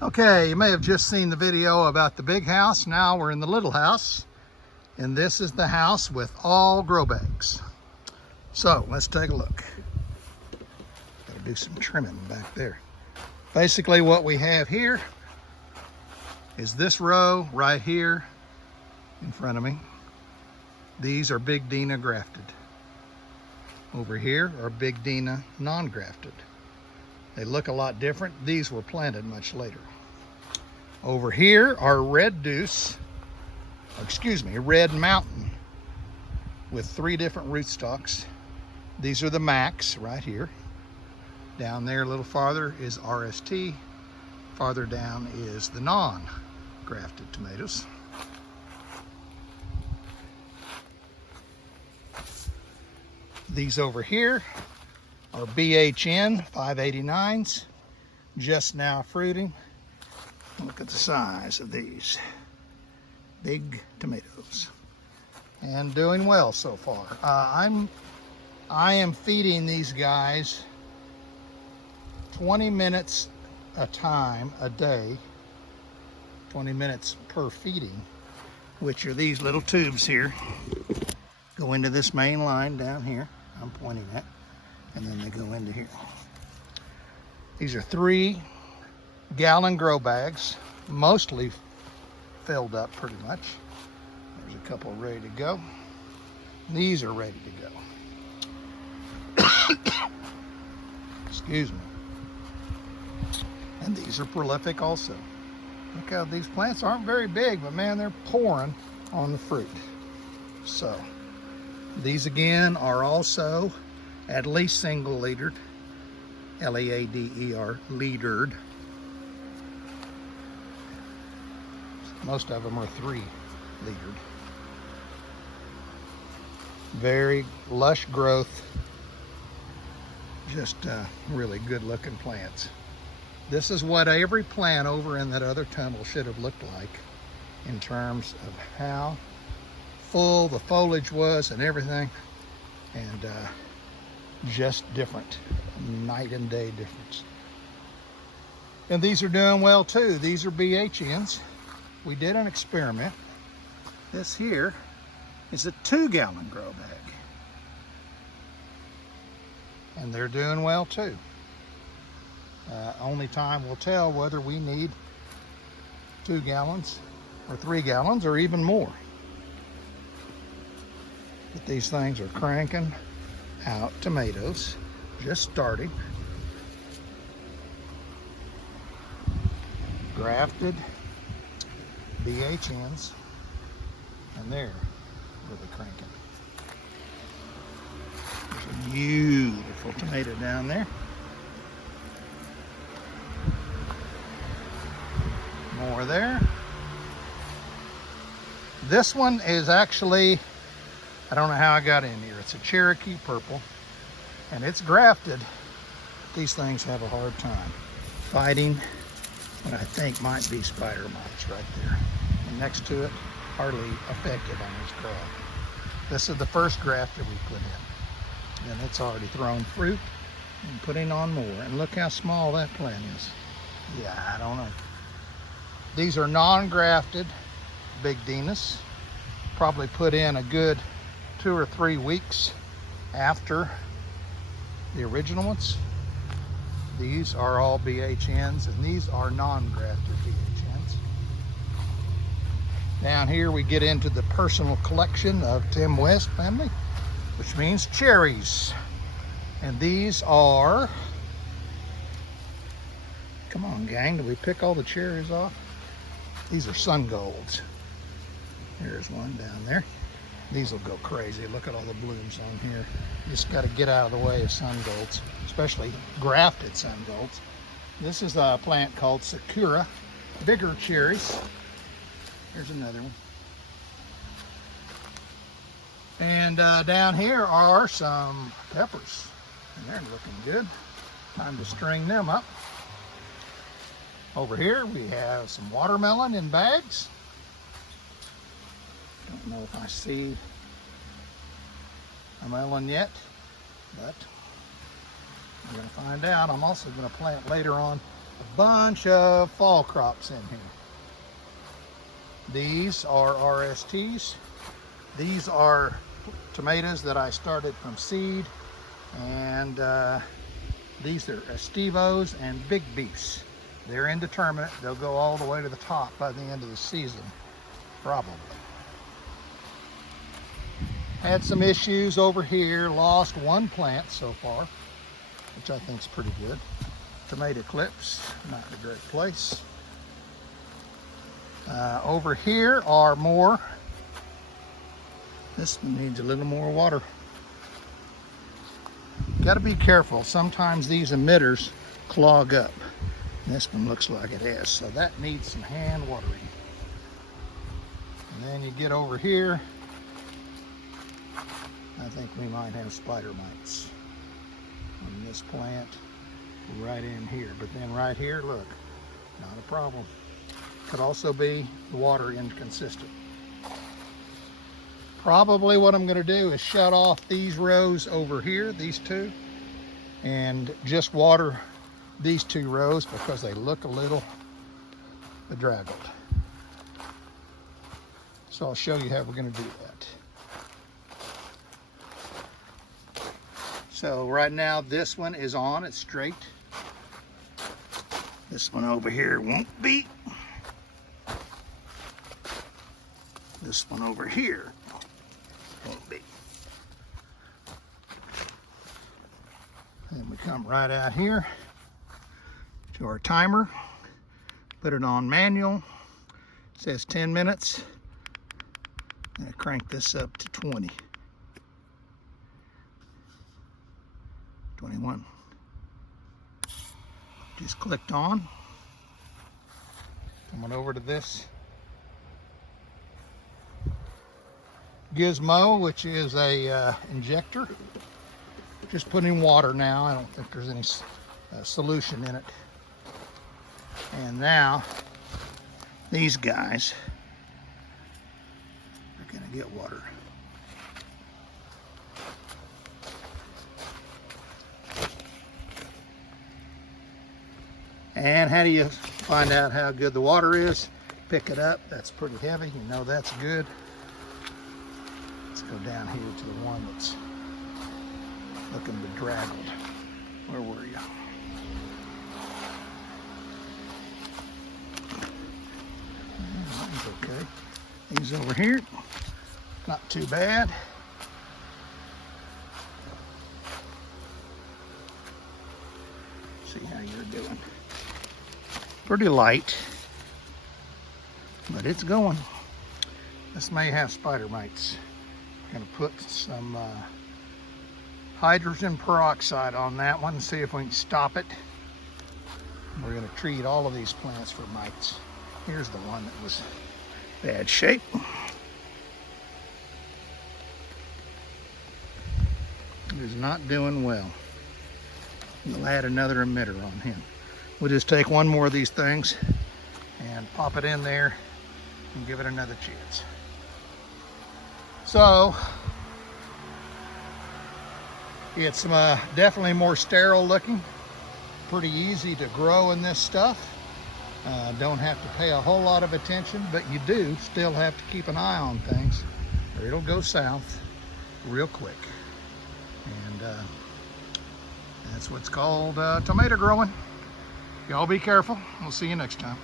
Okay, you may have just seen the video about the big house. Now we're in the little house, and this is the house with all grow bags. So let's take a look. Gotta do some trimming back there. Basically what we have here is this row right here in front of me. These are Big Dina grafted. Over here are Big Dina non-grafted. They look a lot different. These were planted much later. Over here are Red Mountain with 3 different rootstocks. These are the Max right here. Down there a little farther is RST. Farther down is the non-grafted tomatoes. These over here are BHN 589s, just now fruiting. Look at the size of these big tomatoes, and doing well so far. I am feeding these guys 20 minutes a time a day, 20 minutes per feeding, which are these little tubes here. Go into this main line down here I'm pointing at, and then they go into here. These are 3-gallon grow bags, mostly filled up pretty much. There's a couple ready to go. These are ready to go. Excuse me. And these are prolific also. Look how these plants aren't very big, but man, they're pouring on the fruit. So these again are also at least single leadered, L-E-A-D-E-R, leadered. Most of them are 3 leadered. Very lush growth, just really good looking plants. This is what every plant over in that other tunnel should have looked like in terms of how full the foliage was and everything, and just different, night and day difference. And these are doing well too. These are BHNs. We did an experiment. This here is a 2-gallon grow bag, and they're doing well too. Only time will tell whether we need 2 gallons or 3 gallons or even more. But these things are cranking out tomatoes, just starting. Grafted BHNs, and they're really cranking. There's a beautiful tomato down there. More there. This one is actually, I don't know how I got in here. It's a Cherokee purple, and it's grafted. These things have a hard time fighting what I think might be spider mites right there. And next to it, hardly effective on this crop. This is the first grafter we put in, and it's already thrown fruit and putting on more. And look how small that plant is. Yeah, I don't know. These are non-grafted Big Dinas. Probably put in a good 2 or 3 weeks after the original ones. These are all BHNs, and these are non-grafted BHNs. Down here we get into the personal collection of Tim West family, which means cherries. And these are, come on gang, did we pick all the cherries off? These are Sun Golds. Here's one down there. These will go crazy. Look at all the blooms on here. You just got to get out of the way of Sun Golds, especially grafted Sun Golds. This is a plant called Sakura. Bigger cherries. Here's another one. And down here are some peppers, and they're looking good. Time to string them up. Over here we have some watermelon in bags. Don't know if I see a melon yet, but we're going to find out. I'm also going to plant later on a bunch of fall crops in here. These are RSTs. These are tomatoes that I started from seed, and these are Estivos and Big Beefs. They're indeterminate. They'll go all the way to the top by the end of the season, probably. Had some issues over here. Lost one plant so far, which I think is pretty good. Tomato clips, not in a great place. Over here are more. This one needs a little more water. Got to be careful. Sometimes these emitters clog up. And this one looks like it has, so that needs some hand watering. And then you get over here. I think we might have spider mites on this plant right in here. But then right here, look, not a problem. Could also be the water inconsistent. Probably what I'm going to do is shut off these rows over here, these two, and just water these two rows because they look a little bedraggled. So I'll show you how we're going to do that. So right now this one is on, it's straight. This one over here won't be. This one over here won't be. Then we come right out here to our timer, put it on manual. It says 10 minutes. And I crank this up to 20. 21. Just clicked on. Coming over to this gizmo, which is a injector. Just putting water now. I don't think there's any solution in it. And now these guys are going to get water. And how do you find out how good the water is? Pick it up. That's pretty heavy. You know that's good. Let's go down here to the one that's looking bedraggled. Where were you? Mine's okay. These over here, not too bad. See how you're doing. Pretty light, but it's going. This may have spider mites. Gonna put some hydrogen peroxide on that one and see if we can stop it. We're gonna treat all of these plants for mites. Here's the one that was bad shape. It is not doing well. We'll add another emitter on him. We'll just take one more of these things and pop it in there and give it another chance. So it's definitely more sterile looking, pretty easy to grow in this stuff. Don't have to pay a whole lot of attention, but you do still have to keep an eye on things or it'll go south real quick. And that's what's called tomato growing. Y'all be careful. We'll see you next time.